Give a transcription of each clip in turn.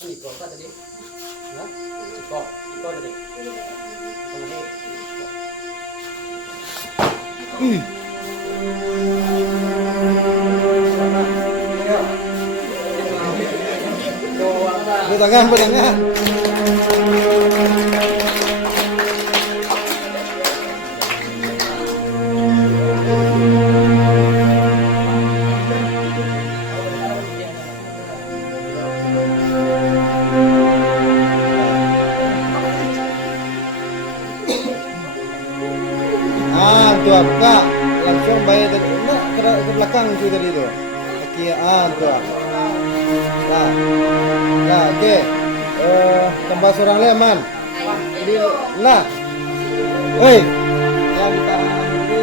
Iko ka tadi? Hah? Iko tadi. Petangan, petangan. Tuh kak, langsung bayar tadi. Enggak, ke belakang itu tadi itu. Oke, tuh. Nah, oke. Tambah seorang lagi aman. Jadi, nah. Woi, yang ditahan ini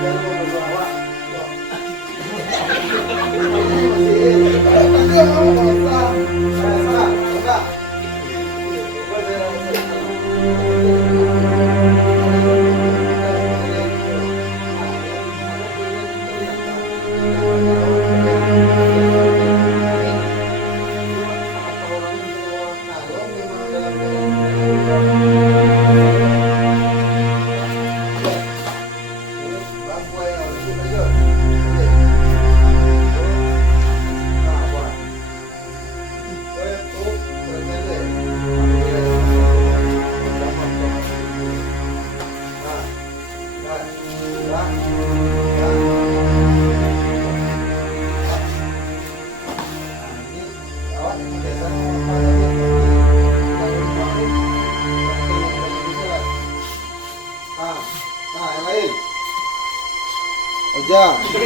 jangan bawa. Oja. Oke.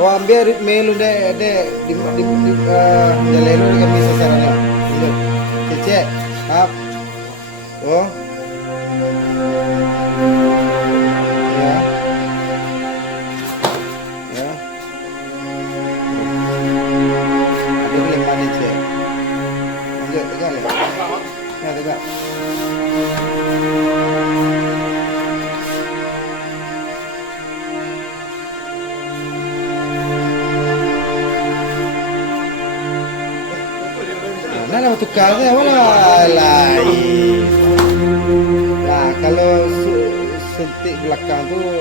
Awak ambil melu deh di jalelu dengan bisa caranya. Cek, up, oh, ya, ya, ada yang mana cek, lanjut tegak le, ya tegak. Nah, tukarnya mana lain. Nah, kalau suntik belakang tuh